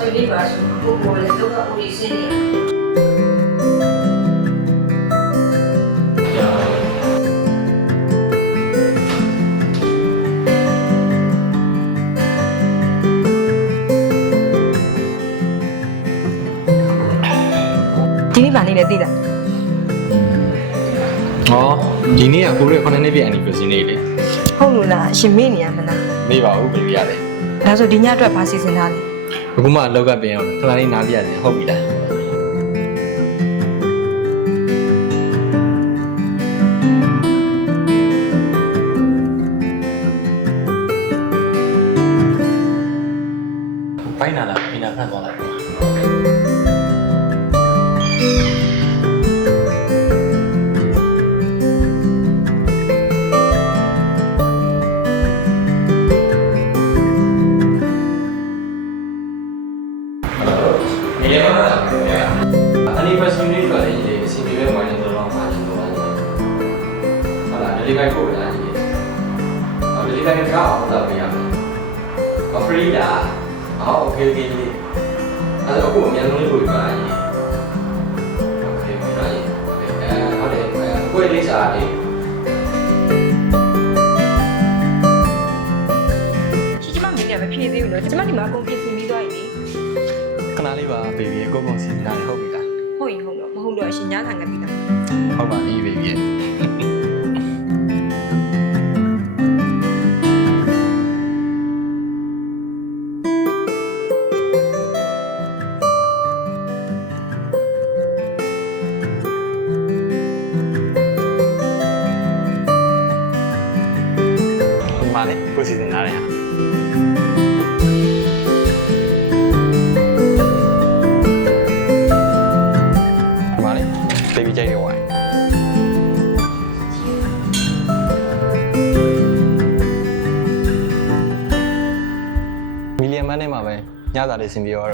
ဆွေလေးပါဆိုကိုကိုလည်းတော့ဦးလေးစင်းနေဒီနေ့မှနေလေသိလား ဟောဒီနေ့ကကိုရဲ့9နှစ်ပြည့် anniversary နေ့လေ ဟုတ်လို့လားရှင်မေ့နေရမလား မေ့ပါဘူးဘေဘီရတယ် ဒါဆိုဒီညအတွက်ဘာစီစဉ်ထားလဲ အခုမှအလောက်ကပြင်အောင်ခဏလေးနားပြရတယ်ဟုတ်ပြီလားဘိုင်းနာလားဘိနာခန့်သွားလိုက်anniversary နေ့တော့လေအစီအပြေပဲဝိုင်းနေတော့မှာနေတော့ဟုတ်လား delivery ပို့လာကြီး delivery ကတော့တော့ပြရမယ် free လား okay အဲ့တော့အခုအများဆုံးလေးပို့ပြပါလားကြီး okay ပါလားကြီးဟုတ်တယ်ကိုယ်လေးစားလေး ရှိကျမမင်းနဲ့မဖြေသေးဘူးလို့ကျမဒီမှာကုန်ပြင်ဆင်ပြီးသွားပြီ ခဏလေးပါ baby ကိုကုန်စီနားဟုတ်ပြီလား ဟုတ်ရင်ဟုတ်တော့မဟုတ်တော့အရှင်ညားခံခဲ့ပြီလား ဟုတ်ပါပြီ baby ဒီမှာလေကိုစီစဉ်ထားတယ်ဟာဒီမှာလေ baby ကြိုက်ရဝိုင်းမီလီယံမန်းနဲ့မှာပဲညစာလေးဆင်ပြေတော့